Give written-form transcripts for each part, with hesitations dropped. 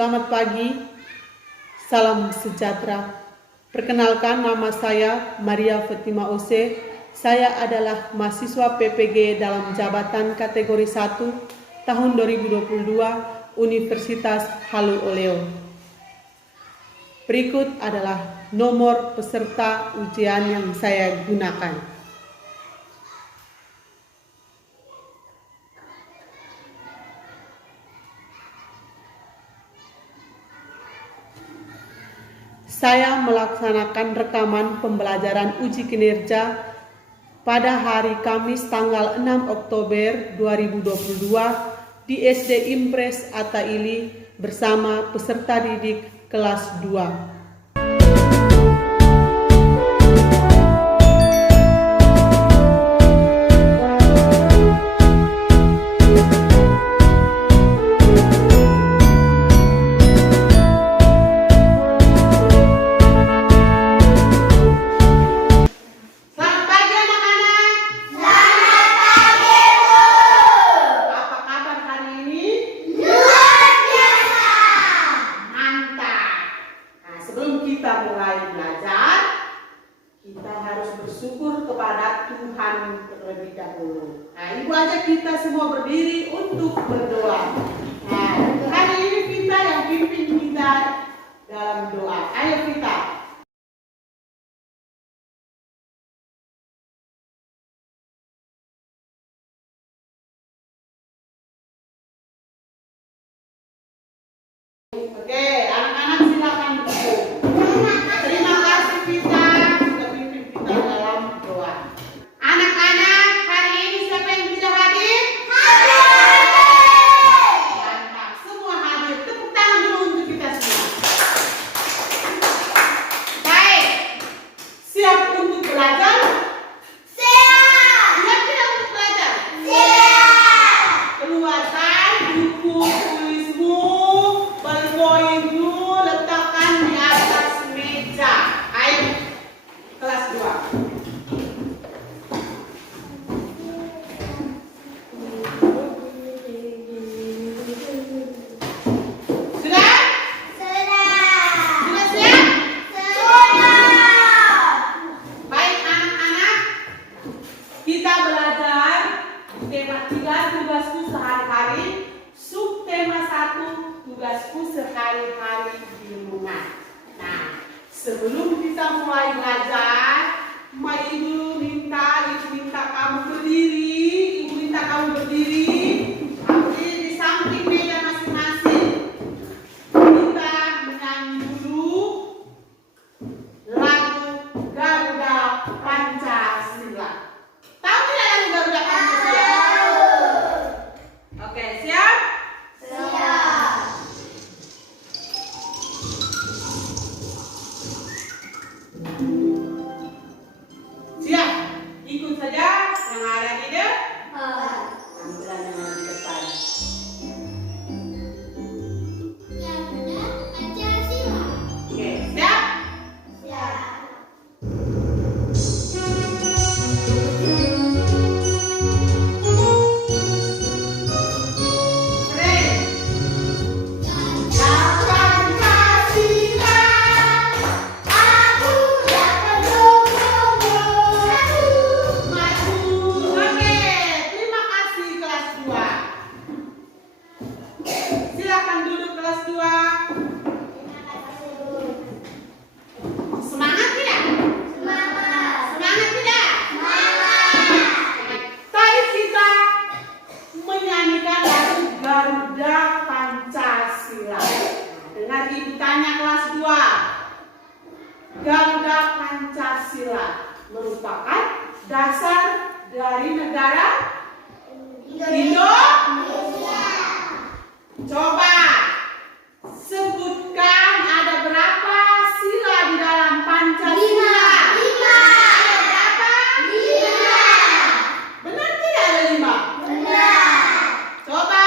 Selamat pagi, salam sejahtera. Perkenalkan, nama saya Maria Fatima Ose. Saya adalah mahasiswa PPG dalam jabatan kategori 1 tahun 2022 Universitas Halu Oleo. Berikut adalah nomor peserta ujian yang saya gunakan. Saya melaksanakan rekaman pembelajaran uji kinerja pada hari Kamis tanggal 6 Oktober 2022 di SD Impres Atta Ili bersama peserta didik kelas 2. Kita mulai belajar, kita harus bersyukur kepada Tuhan terlebih dahulu. Nah, ibu ajak kita semua berdiri untuk berdoa. Nah, hari ini kita yang pimpin kita dalam doa. Ayo kita. Oke, anak-anak silakan duduk. Terima kasih kita sudah pimpin kita dalam doa. Anak-anak, hari ini siapa yang tidak hadir? Hadir! Mantap, semua hadir. Tepuk tangan dulu untuk kita semua. Baik, siap untuk belajar? Siap! Siap tidak untuk belajar? Siap! Keluarkan buku tulismu, ballpointmu, letakkan di atas meja. Ayo, kelas 2. Sudah? Sudah siap? Baik anak-anak, kita belajar tema 3 tugasku sehari-hari, subtema 1 tugasku sehari-hari di rumah. Nah, sebelum kita mulai belajar, ibu minta kamu berdiri, berdiri di samping meja masing-masing. Kita menyanyi dulu lagu Garuda Pancasila. Tahu tidak lagu Garuda Pancasila? Oke, siap? Siap? Ikut saja yang ada di depan. Ambulan yang ada di depan. Oke, siap? Oke, terima kasih kelas 2. Silakan duduk kelas 2. Semangat tidak? Semangat tidak? Tadi kita menyanyikan lagu Garuda Pancasila. Dengar ibu tanya kelas 2. Garuda Pancasila merupakan dasar dari negara Indonesia. Coba sebutkan ada berapa sila di dalam Pancasila? 5. Berapa? 5. Benar tidak ada 5? Benar. Coba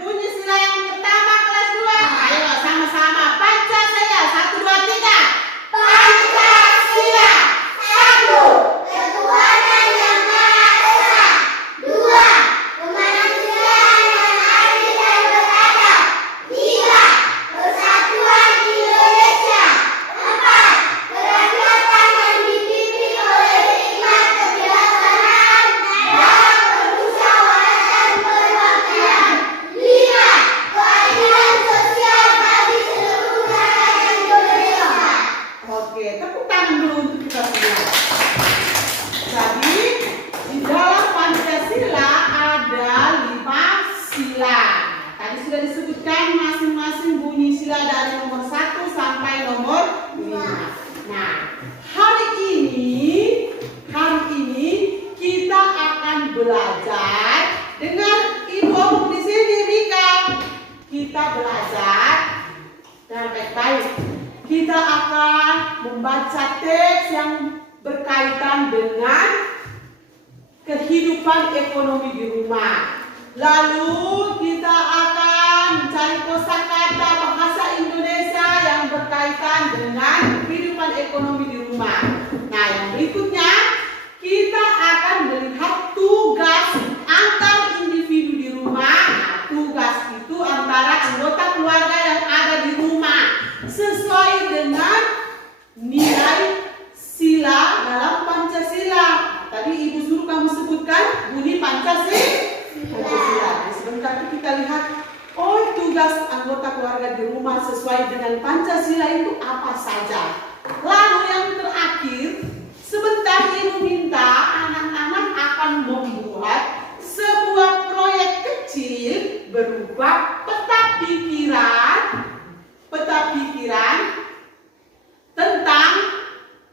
bunyi sila yang pertama kelas 2. Ayo sama-sama Pancasila. 1, 2, 3. Pancasila. 1. Ketuhanan yang Maha Esa. 2. Kemanusiaan yang adil dan beradab. kita akan membaca teks yang berkaitan dengan kehidupan ekonomi di rumah. Lalu kita akan mencari kosakata bahasa Indonesia yang berkaitan dengan kehidupan ekonomi di rumah. Nah, yang berikutnya kita akan melihat tugas antar individu di rumah. Nah, tugas itu antara anggota keluarga yang ada di rumah sesuai dengan nilai sila dalam Pancasila. Tadi Ibu suruh kamu sebutkan bunyi Pancasila. Sebentar kita lihat, oh tugas anggota keluarga di rumah sesuai dengan Pancasila itu apa saja. Lalu yang terakhir, sebentar Ibu minta anak-anak akan membuat sebuah proyek kecil berupa peta pikiran tentang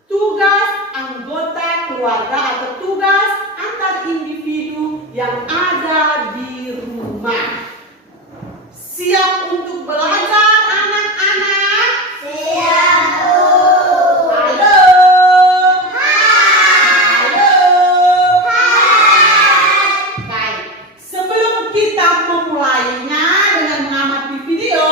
tugas anggota keluarga atau tugas antar individu yang ada di rumah. Siap untuk belajar anak-anak? Siap, Bu. Halo. Halo. Baik, sebelum kita memulainya dengan mengamati video,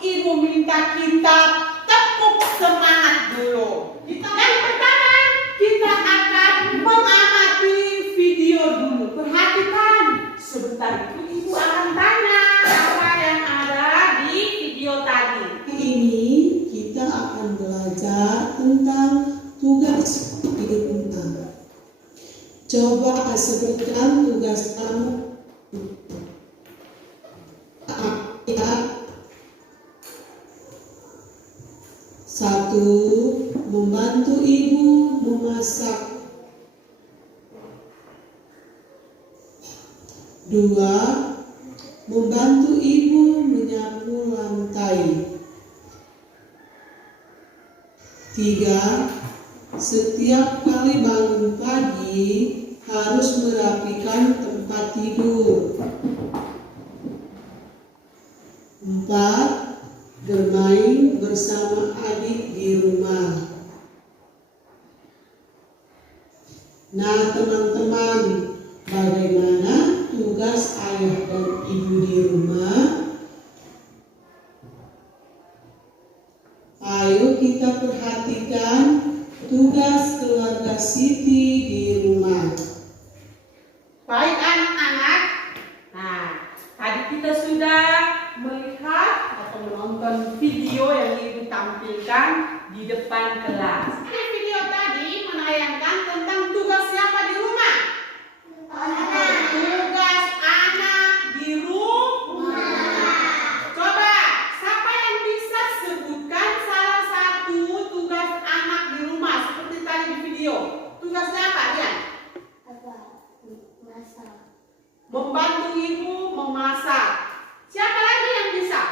Ibu minta kita tepuk semangat dulu. Yang pertama, kita akan mengamati video dulu. Perhatikan, sebentar itu Ibu akan tanya apa yang ada di video tadi. Ini kita akan belajar tentang tugas hidup rumah. Coba sebutkan tugas kamu. Satu, membantu ibu memasak. Dua, membantu ibu menyapu lantai. Tiga, setiap kali bangun pagi harus merapikan tempat tidur. Empat, bermain bersama adik di rumah. Nah teman-teman, bagaimana tugas ayah dan ibu di rumah? Ayo kita perhatikan tugas keluarga Siti di rumah. Baik anak-anak, nah tadi kita sudah melihat atau menonton video yang Ibu tampilkan di depan kelas. Video tadi menayangkan tentang tugas siapa di rumah? Tugas anak di rumah. Coba, siapa yang bisa sebutkan salah satu tugas anak di rumah seperti tadi di video? Tugasnya apa dia? Membantu ibu memasak. Siapa lagi yang bisa?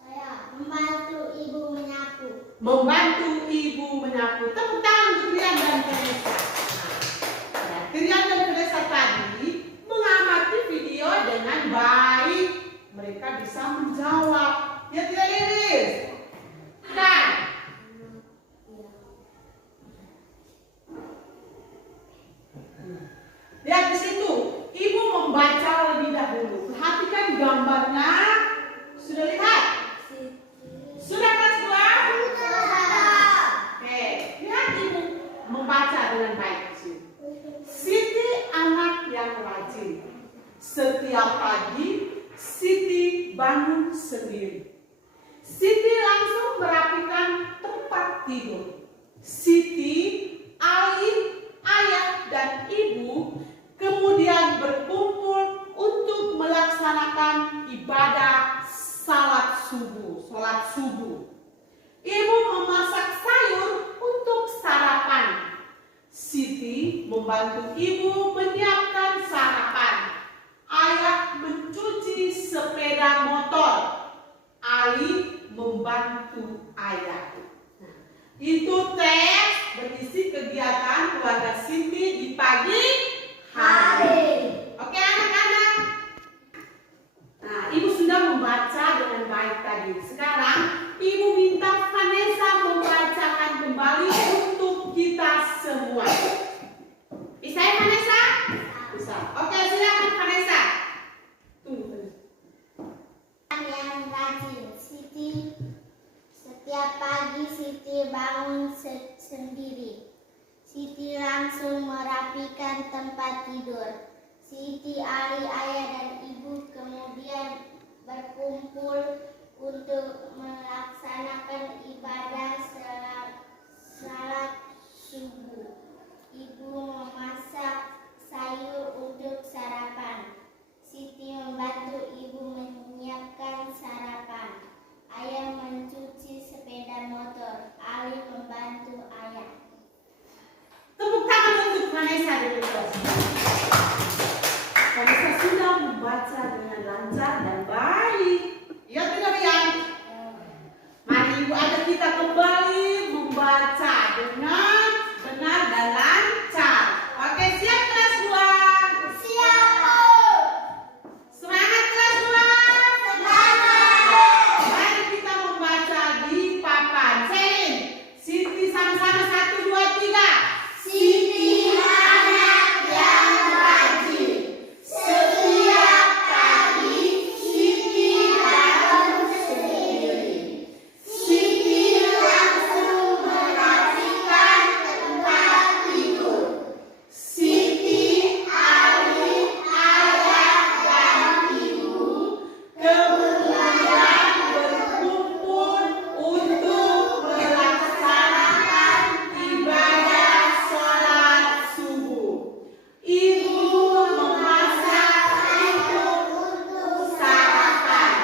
Saya membantu ibu menyapu. Membantu ibu menyapu. Tepuk tangan untuk Rian dan Teresa. Nah, Rian dan Teresa tadi mengamati video dengan baik. Mereka bisa menjawab. Ya tidak Lilis? Kan? Lihat di situ. Ibu membaca lebih dahulu. Perhatikan gambarnya. Sudah lihat? Sudah kelas 2? Oke, lihat ibu membaca dengan baik. Siti anak yang rajin. Setiap pagi Siti bangun sendiri. Siti langsung merapikan tempat tidur. Siti, Ali, ayah dan ibu kemudian berkumpul untuk melaksanakan ibadah salat subuh. Ibu memasak sayur untuk sarapan. Siti membantu ibu menyiapkan sarapan. Ayah mencuci sepeda motor. Ali membantu ayah. Nah, itu teks berisi kegiatan keluarga Siti di pagi hari. Oke anak-anak. Nah, ibu sudah membaca dengan baik tadi. Sekarang ibu minta Vanessa bangun sendiri. Siti langsung merapikan tempat tidur. Siti, Ali, ayah, dan ibu kemudian berkumpul untuk melaksanakan ibadah salat subuh. Ibu memasak sayur untuk sarapan. Siti membantu ibu menyiapkan sarapan. Ayah mencuci sepeda motor. Ali membantu ayah. Tepuk tangan untuk Vanessa dulu. Vanessa sudah membaca dengan lancar dan baik. Ya tidak Rian? Mari ibu ajak kita kembali membaca dengan benar dan lancar. Oke, siap kelas 2? Siap. Semangat kelas 2? Mari kita membaca di papan. Selin, Siti sama-sama 1, 2, 3. Siti anak yang rajin. Setiap pagi Siti bangun sendiri. Siti langsung merapikan tempat tidur. Siti, Ali, ayah, dan ibu Kemudian berkumpul untuk melaksanakan ibadah sholat subuh. Ibu memasak untuk sarapan.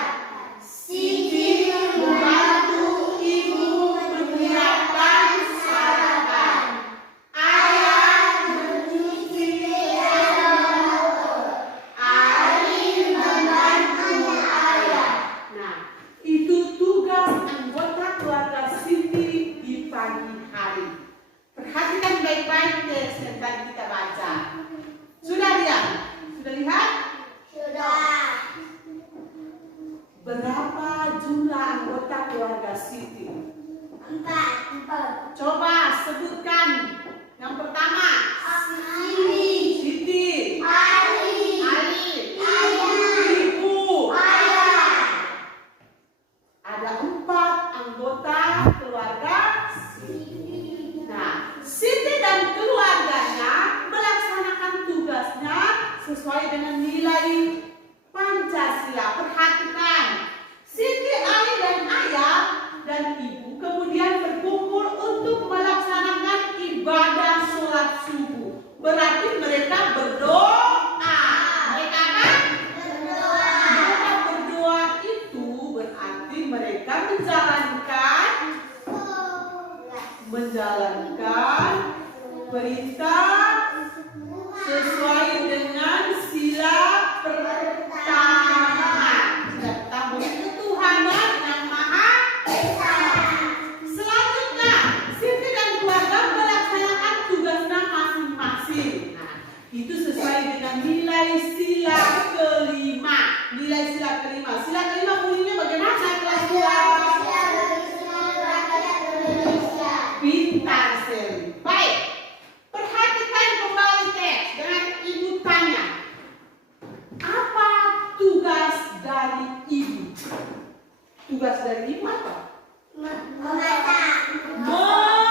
Siti membantu ibu menyiapkan sarapan. Ayah mencuci sepeda motor. Ali membantu ayah. Nah, itu tugas anggota keluarga Siti di pagi hari. Perhatikan baik-baik teks yang tadi kita baca. Sudah lihat? Sudah lihat? sudah. Berapa jumlah anggota keluarga Siti? 4. Coba sebutkan. Yang pertama, Siti, Siti, Ali, Ali, ayah, Ibu. ayah. Ada 4 anggota keluarga Siti. Nah, Siti dan keluarganya melaksanakan tugasnya sesuai dengan nilai Pancasila. Perhatikan, Siti, Ali, dan ayah dan ibu kemudian berkumpul untuk melaksanakan ibadah sholat subuh. Berarti mereka berdoa. Mereka apa? Mereka berdoa itu berarti mereka menjalankan perintah sesuai dengan sila pertama. Sila pertama ketuhanan yang maha esa. Selanjutnya, Siti dan keluarga melaksanakan tugasnya masing-masing. Nah, itu sesuai dengan nilai sila kelima. Nilai sila kelima. Sila kelima bunyinya bagaimana kelas 2? Pintar sekali. Baik. Perhatikan kembali teks dengan ibu tanya. Apa tugas dari ibu? Tugas dari ibu apa?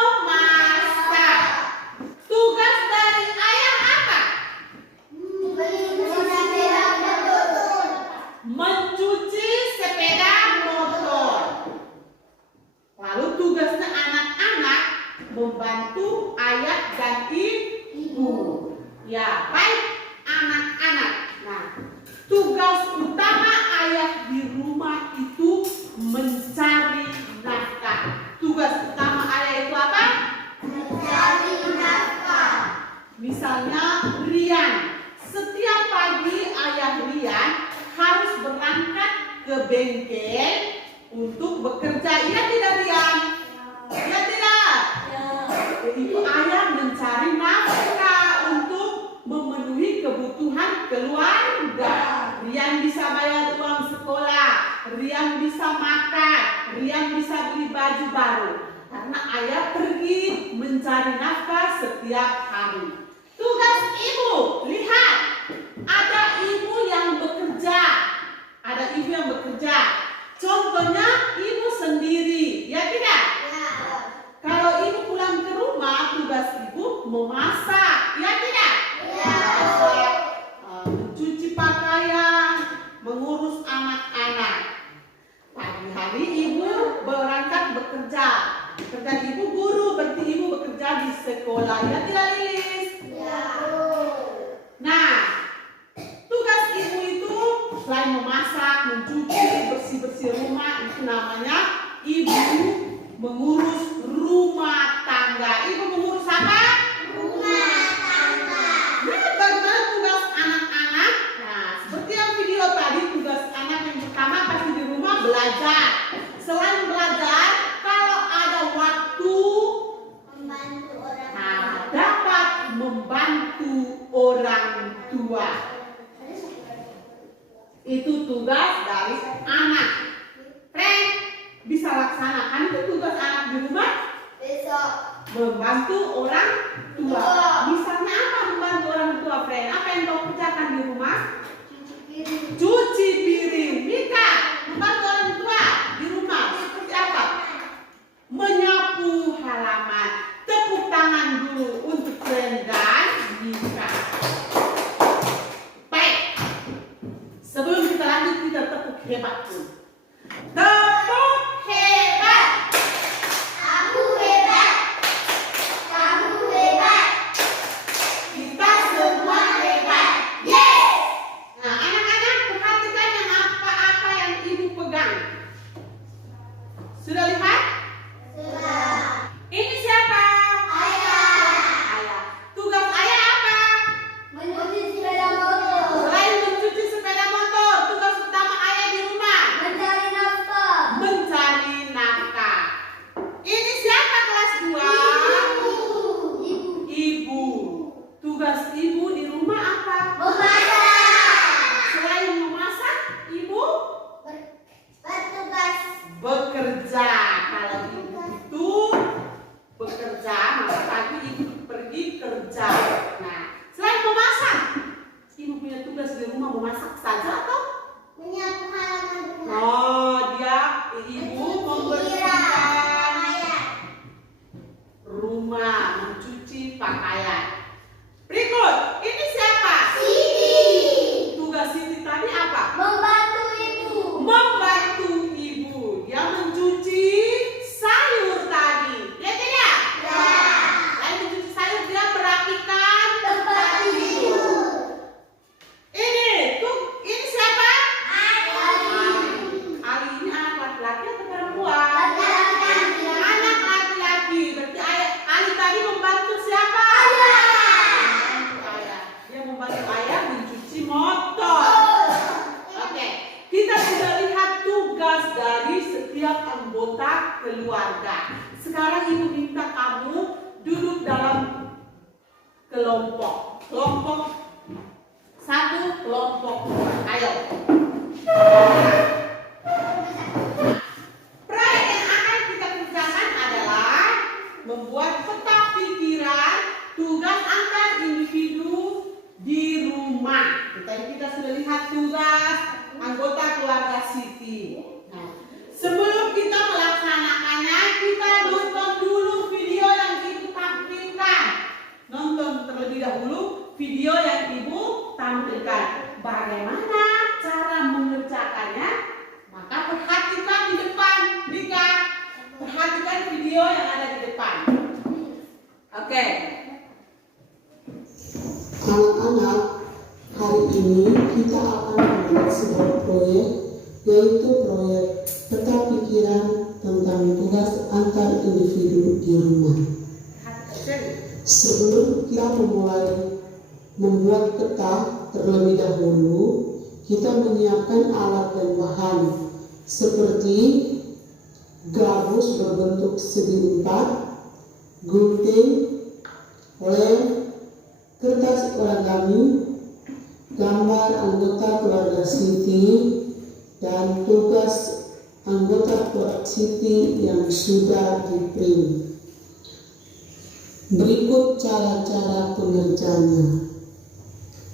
Memasak. Tugas dari ayah apa? Mencuci sepeda motor. Lalu tugasnya anak-anak membantu ayah dan ibu. Ya, baik anak-anak. Nah, tugas utama ayah di rumah itu mencari nafkah. Tugas utama ayah itu apa? Mencari nafkah. Misalnya Rian. Setiap pagi ayah Rian harus berangkat ke bengkel untuk bekerja. Iya tidak Rian? Iya tidak? Itu ayah mencari nafkah untuk memenuhi kebutuhan keluarga. Rian bisa bayar uang sekolah, Rian bisa makan, Rian bisa beli baju baru. Karena ayah pergi mencari nafkah setiap hari. Tugas ibu, lihat, ada ibu yang bekerja. Ada ibu yang bekerja. Contohnya ibu sendiri, ya tidak? Ya. Rekan ibu guru, berarti ibu bekerja di sekolah. Ya tidak Lilis? Ya. Nah, tugas ibu itu selain memasak, mencuci, bersih-bersih rumah, itu namanya ibu mengurus rumah tangga. Ibu mengurus apa? Rumah tangga. Nah, bagaimana tugas anak-anak? Nah, seperti yang video tadi, tugas anak yang pertama pasti di rumah belajar. Selain belajar, kalau ada waktu, Membantu orang nah, dapat membantu orang tua. Itu tugas dari anak. Frank bisa laksanakan itu tugas anak di rumah, besok. membantu orang tua. Tua. Misalnya apa membantu orang tua, Frank? Apa yang kau kerjakan di rumah? Cuci piring. Cuci piring. Mika, membantu orang tua di rumah seperti apa? Menyapu halaman. Tepuk tangan dulu untuk Frank dan Mika. Baik. Sebelum kita lanjut, kita tepuk hebat dulu. Tepuk hebat. Aku hebat. Kamu hebat. Kita semua hebat. Yes. Nah, anak-anak perhatikan yang apa-apa yang ibu pegang. Sudah lihat? Sudah. Ini siapa? Ayah. Ayah. Tugas ayah apa? Mencuci sepeda motor. Selain mencuci sepeda motor, tugas utama ayah di rumah Mencari nafkah. mencari nafkah. Ini siapa kelas 2? Ibu. Ibu. Tugas ibu di rumah apa? Memasak. Selain memasak, ibu Bertugas. bekerja. Kalau ibu itu bekerja, maka pagi ibu pergi kerja. Nah, selain memasak, ibu punya tugas di rumah memasak saja atau? Menyapu halaman rumah. Oh, ibu membersihkan rumah, mencuci pakaian. Berikut, ini siapa? Siti. Tugas Siti tadi apa? Membantu ibu. Membantu ibu. Dia mencuci sayur tadi. Ya tidak? Ya. Selain mencuci sayur, dia merapikan Tempat tidur. Ini siapa? Ali. Ali ini anak laki-laki atau perempuan? Laki-laki. Anak laki-laki. Berarti Ali tadi membantu siapa? Ayah. Membantu ayah. Dia membantu ayah mencuci motor. Oke, kita sudah lihat tugas dari setiap anggota keluarga. Sekarang ibu minta kamu duduk dalam kelompok. Kelompok 1, kelompok 2. Ayo. Proyek yang akan kita kerjakan adalah membuat peta pikiran tugas antar individu di rumah. Kita sudah lihat tugas anggota keluarga Siti. Nah, sebelum kita melaksanakannya, kita nonton dulu video yang ibu tampilkan. Nonton terlebih dahulu video yang ibu tampilkan. Bagaimana cara mengerjakannya? Maka perhatikan di depan, Mika. Perhatikan video yang ada di depan. Oke. Anak-anak, hari ini kita akan membuat sebuah proyek, yaitu proyek peta pikiran tentang tugas antar individu di rumah. Sebelum kita memulai membuat peta, terlebih dahulu kita menyiapkan alat dan bahan seperti gabus berbentuk segi 4, gunting, lem, kertas origami, gambar anggota keluarga Siti, dan tugas anggota keluarga Siti yang sudah di-print. Berikut cara-cara pengerjaannya.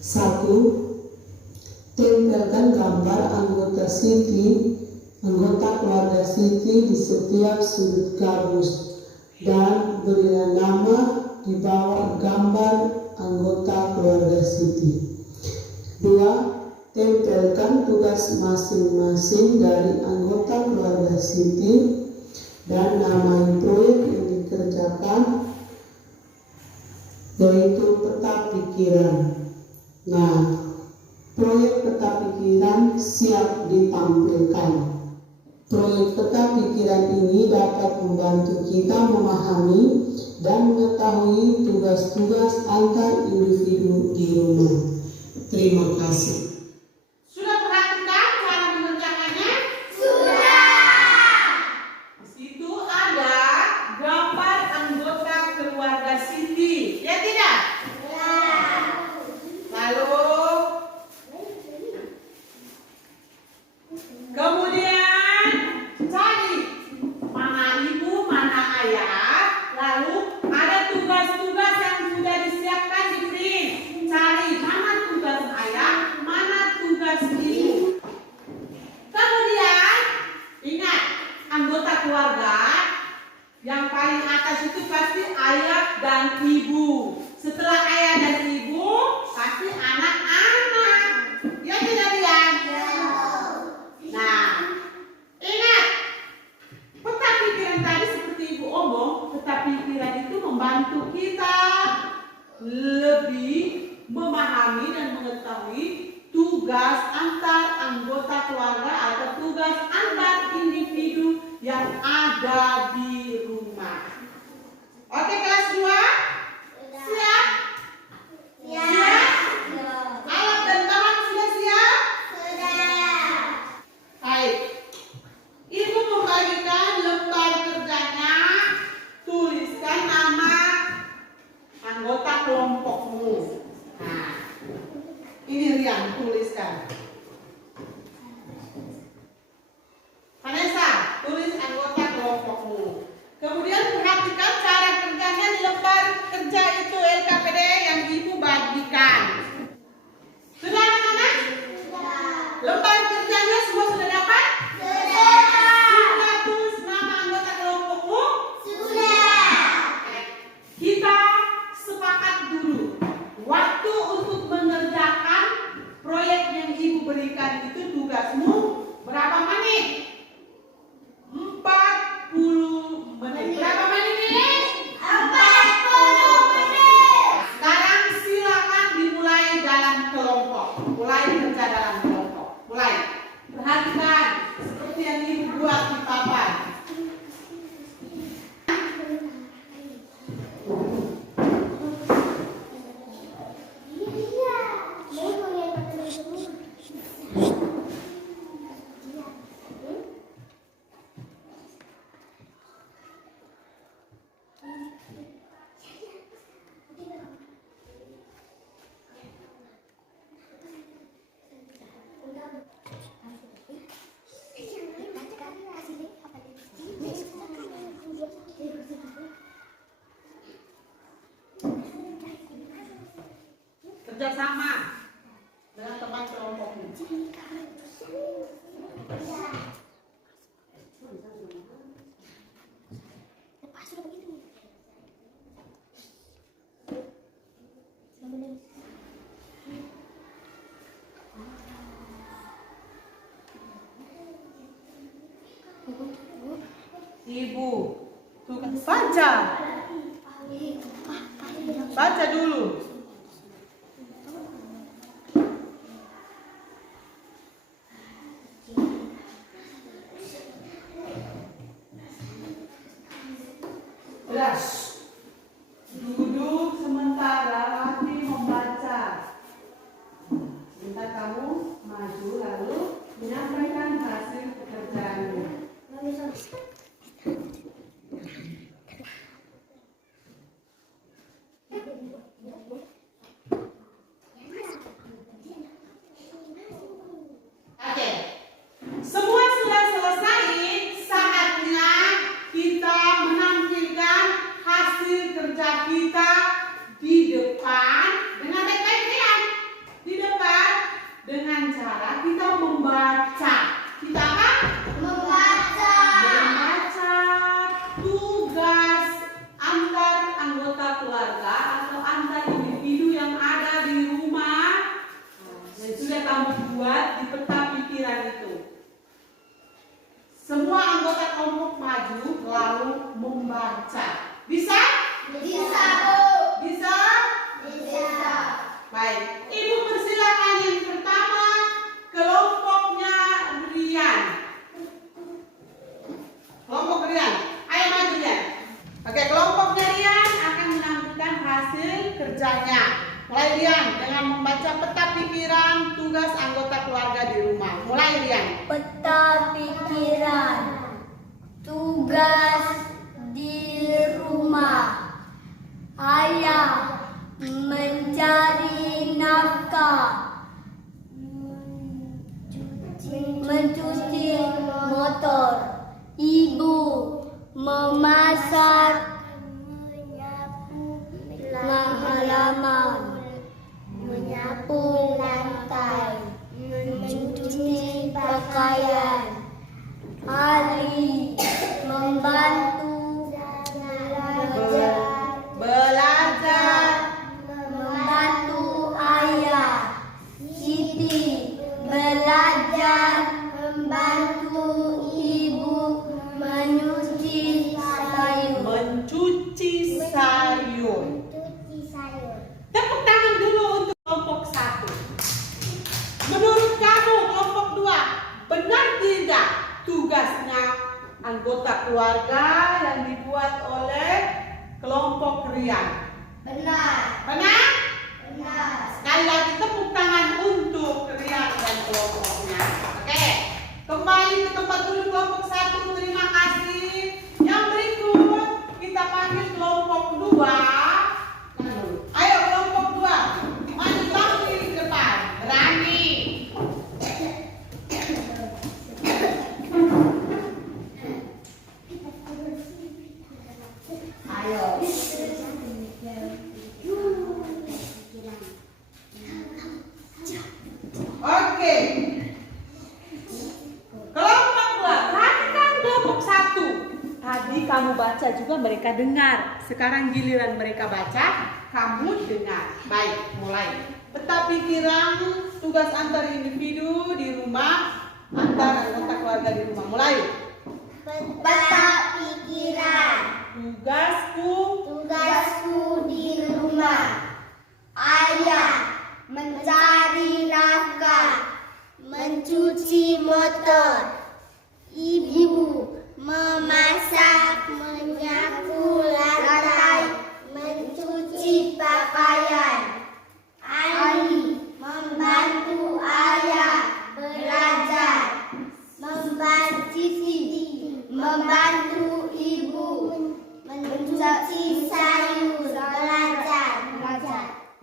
1. Tempelkan gambar anggota Siti, anggota keluarga Siti di setiap sudut gabus dan berilah nama di bawah gambar anggota keluarga Siti. 2. Tempelkan tugas masing-masing dari anggota keluarga Siti dan nama proyek yang dikerjakan yaitu peta pikiran. Nah, proyek peta pikiran siap ditampilkan. Proyek peta pikiran ini dapat membantu kita memahami dan mengetahui tugas-tugas antar individu di rumah. Terima kasih. Sudah perhatikan cara mengerjakannya? Di situ ada gambar anggota keluarga Siti, ya tidak? Lalu kemudian cari mana ibu, mana ayah. Lalu ada tugas-tugas yang sudah disiapkan di print. Cari mana tugas ayah, mana tugas ibu. Kemudian ingat, anggota keluarga yang paling atas itu pasti ayah dan ibu. Setelah ayah dan ibu pasti anak-anak. Ya tidak Rian? Nah, ingat, peta pikiran tadi seperti ibu omong, peta pikiran itu membantu kita lebih memahami dan mengetahui tugas antar anggota keluarga atau tugas antar individu yang ada di rumah. Oke, kelas 2? Siap? Alat dan bahan sudah siap? Baik. Ibu membagikan lembar kerjanya. Tuliskan nama anggota kelompokmu. Nah, ini Rian, tuliskan. Vanessa, tulis anggota kelompokmu. Kemudian perhatikan cara kerjanya di lembar kerja itu LKPD yang ibu bagikan. Sudah anak-anak? Lembar kerjanya semua sudah dapat? Sudah tulis nama anggota kelompokmu? Kita sepakat dulu. Waktu untuk mengerjakan proyek yang ibu berikan itu tugasmu berapa menit? 40 menit. Berapa menit ini? 40 menit. Sekarang silakan dimulai dalam kelompok. Mulai kerja dalam kelompok. Mulai. Perhatikan seperti yang ibu buat di papan. Kerjasama dengan teman kelompokmu. Ibu, tuh baca. Baca dulu. Duduk sementara latih membaca. Sebentar kamu maju lalu menyampaikan hasil pekerjaanmu. Oke. Semua sudah selesai, saatnya kita menampilkan hasil lalu membaca. Bisa? Bisa, Bu. Bisa? Bisa. Baik, Ibu persilakan yang pertama kelompoknya Rian. Kelompok Rian, ayo maju Rian. Oke, kelompoknya Rian akan menampilkan hasil kerjanya. Mulai Rian dengan membaca peta pikiran tugas anggota keluarga di rumah. Mulai Rian. Peta pikiran. Tugas di rumah. Ayah mencari nafkah, mencuci motor. Ibu memasak, halaman, menyapu lantai, mencuci pakaian. Ali membantu Belajar. membantu ayah. Siti belajar membantu ibu mencuci sayur. Mencuci sayur. Tepuk tangan dulu untuk kelompok 1. Menurut kamu kelompok 2, benar tidak tugasnya anggota keluarga yang dibuat oleh kelompok Rian? Benar. Benar? Benar. Sekali lagi tepuk tangan untuk Rian dan kelompoknya. Oke, kembali ke tempat dulu kelompok 1. Terima kasih. Yang berikut kita panggil kelompok 2. Ayo kelompok 2, maju langsung di depan. Berani. Ayo. Oke. Kelompok 2, perhatikan kelompok 1. Tadi kamu baca juga mereka dengar. Sekarang giliran mereka baca, kamu dengar. Baik, mulai. Peta pikiran tugas antar individu di rumah, antar anggota keluarga di rumah. Mulai. Peta pikiran. Tugasku di rumah. Ayah mencari nafkah, mencuci motor. Ibu memasak, menyapu lantai, mencuci pakaian. Ali membantu ayah belajar, membantu ibu mencuci sayur, belajar.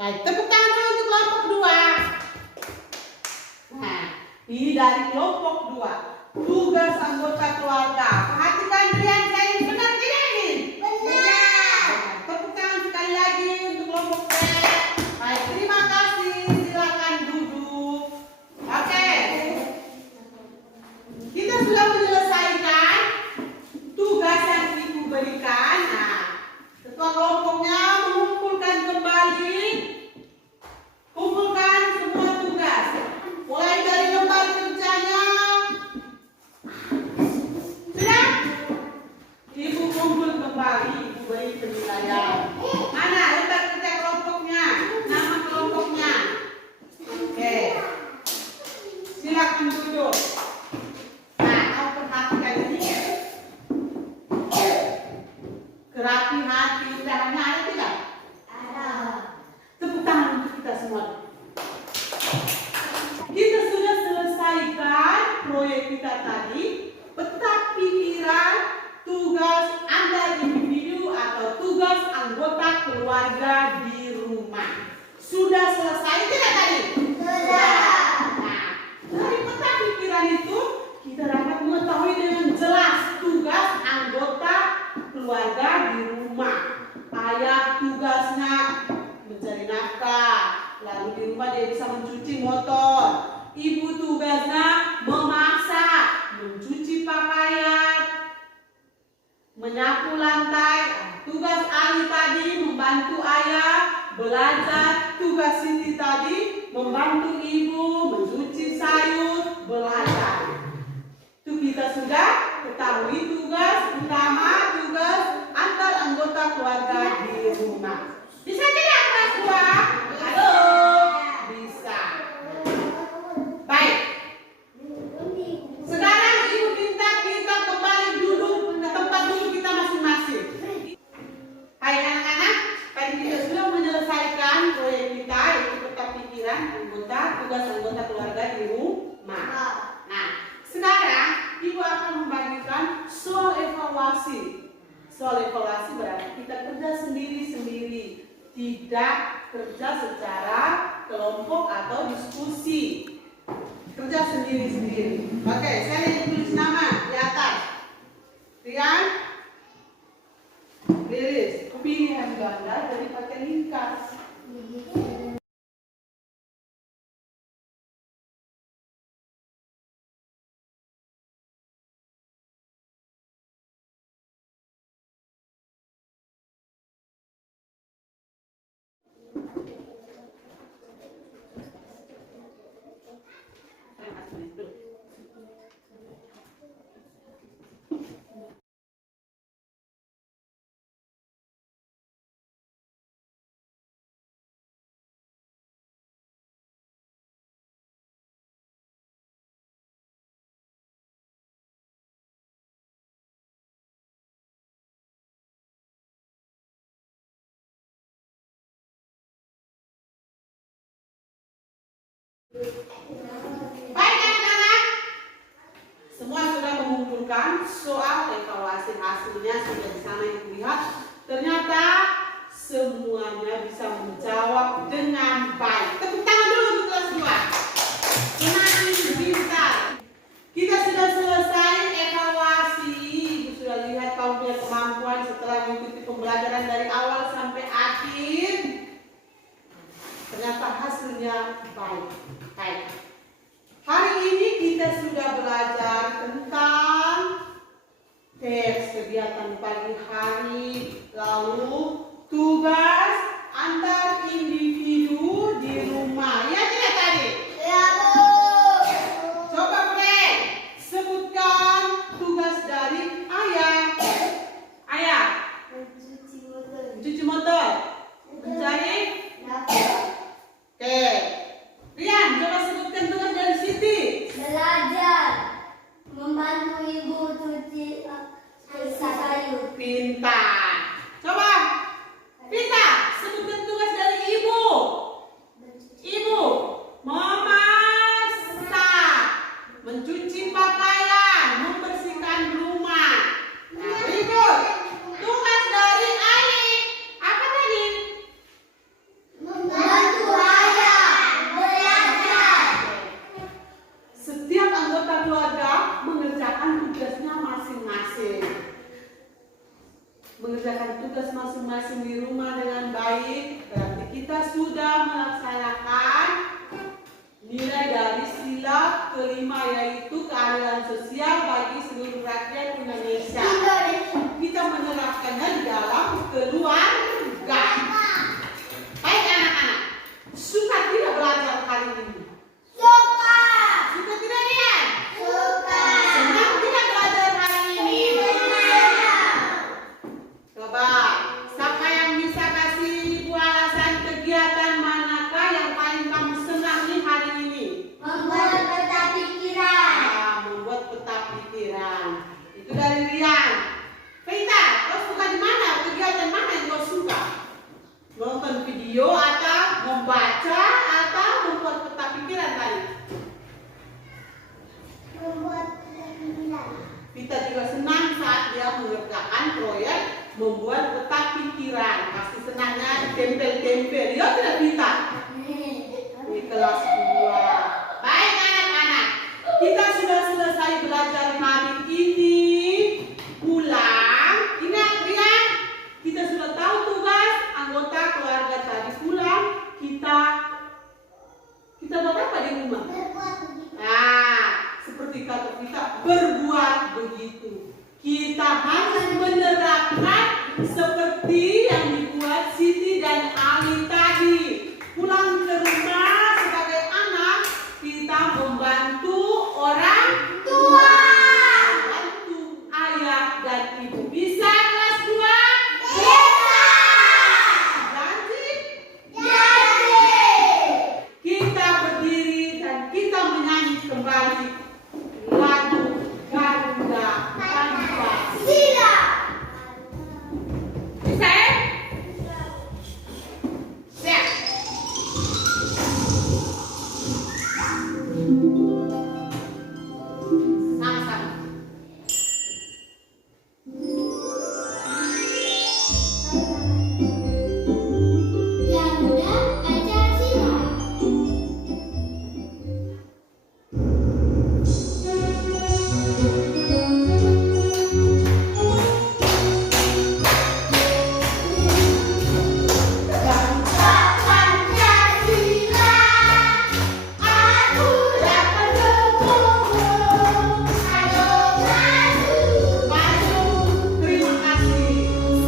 Baik, tepuk tangan dulu untuk kelompok 2. Nah, ini dari kelompok 2. Tugas anggota keluarga. Perhatikan Rian, saya ini benar tidak ini? Benar. Tepuk tangan sekali lagi untuk kelompok 3. Baik, terima kasih. Silakan duduk. Oke. Kita sudah menyelesaikan tugas yang Ibu berikan. Nah, ketua kelompoknya mengumpulkan kembali. Kumpulkan semua tugas. Mulai dari lembar kerjanya. Sudah? Ibu kumpul kembali. Ibu beri penilaian. Mana lembar kerja kelompoknya? Nama kelompoknya. Oke. Silakan duduk. Nah, kau perhatikan ini. Kerapi hati, usahanya ada tidak? Ada. Tepuk tangan untuk kita semua. Kita sudah selesaikan proyek kita tadi, peta pikiran tugas antar individu atau tugas anggota keluarga di rumah. Sudah selesai tidak tadi? Sudah. Nah, dari peta pikiran itu kita dapat mengetahui dengan jelas tugas anggota keluarga di rumah. Ayah tugasnya mencari nafkah, lalu di rumah dia bisa mencuci motor. Ibu tugasnya memasak, mencuci pakaian, menyapu lantai. Tugas Ali tadi membantu ayah belajar. Tugas Siti tadi membantu ibu mencuci sayur, belajar. Itu kita sudah ketahui tugas utama, tugas Soal evaluasi berarti kita kerja sendiri-sendiri, tidak kerja secara kelompok atau diskusi. Kerja sendiri-sendiri. Oke, saya ingin tulis nama di atas. Rian, Lilis, pilihan ganda dari pakai lingkar. Baik anak-anak, semua sudah mengumpulkan soal evaluasi, hasilnya sudah di sana yang dilihat. Ternyata semuanya bisa menjawab dengan baik. Tepuk tangan dulu untuk kelas 2. Semakin pintar. Kita sudah selesai evaluasi. Ibu sudah lihat kamu punya kemampuan setelah mengikuti pembelajaran dari awal sampai akhir. Ternyata hasilnya baik. Hari ini kita sudah belajar tentang teks kegiatan pagi hari, lalu tugas antar individu di rumah. Ya tidak tadi? Ya, Bu. Coba Fred, sebutkan tugas dari ayah. Ayah, Mencuci motor. cuci motor, mencari. Dapur. Oke. Rian, coba sebutkan tugas dari Siti. Belajar. Membantu ibu cuci sayur. Pintar. Coba Vita, sebutkan tugas dari ibu. Ibu memasak, mencuci pakaian, membersihkan rumah. Nah, berikut tugas dari Ai. Apa tadi? Membantu ayah belajar. Setiap anggota keluarga mengerjakan tugasnya masing-masing. Mengerjakan tugas masing-masing di rumah dengan baik, berarti kita sudah melaksanakan nilai dari sila kelima, yaitu keadilan sosial bagi seluruh rakyat Indonesia. Kita menerapkannya di dalam keluarga. Baik anak-anak, suka tidak belajar kali ini? Suka. Suka tidak ya? Suka. Senang tidak belajar hari ini? Coba, siapa yang bisa kasih ibu alasan kegiatan manakah yang paling kamu senangi hari ini? Membuat peta pikiran. Membuat peta pikiran. Itu dari Rian. Vita, kau suka di mana? Kegiatan mana yang kau suka? Nonton video atau membaca atau membuat peta pikiran tadi? Membuat peta pikiran. Vita juga senang saat dia mengerjakan proyek membuat peta pikiran. Pasti senangnya ditempel-tempel. Ya tidak Vita? Di kelas 2. Baik anak-anak, kita sudah selesai belajar hari ini. Pulang, ingat Rian, kita sudah tahu tugas anggota keluarga tadi. Pulang, kita buat apa di rumah? Berbuat begitu. Nah, seperti kata kita, berbuat begitu. Kita harus menerapkan seperti yang dibuat Siti dan Ali tadi. Pulang ke rumah sebagai anak, kita membantu orang tua.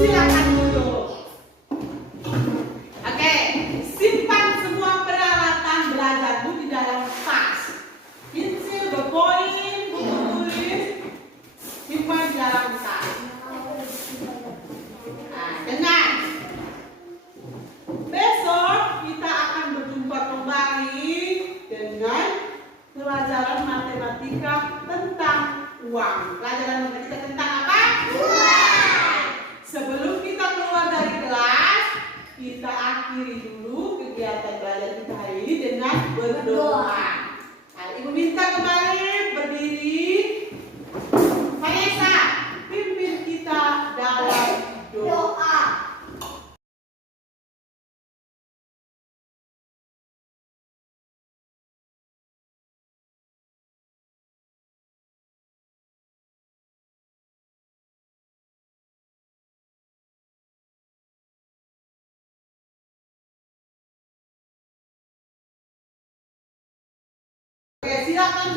Silakan duduk. Oke, simpan semua peralatan belajarmu di dalam tas. Pensil, berpoin, buku tulis, simpan di dalam tas. Nah, dengar. Besok kita akan berjumpa kembali dengan pelajaran matematika tentang uang. Pelajaran matematika tentang apa? Uang. Sebelum kita keluar dari kelas, kita akhiri dulu kegiatan belajar kita hari ini dengan berdoa. Nah, Ibu minta kembali berdiri. Vanessa, pimpin kita dalam doa. Oke, silakan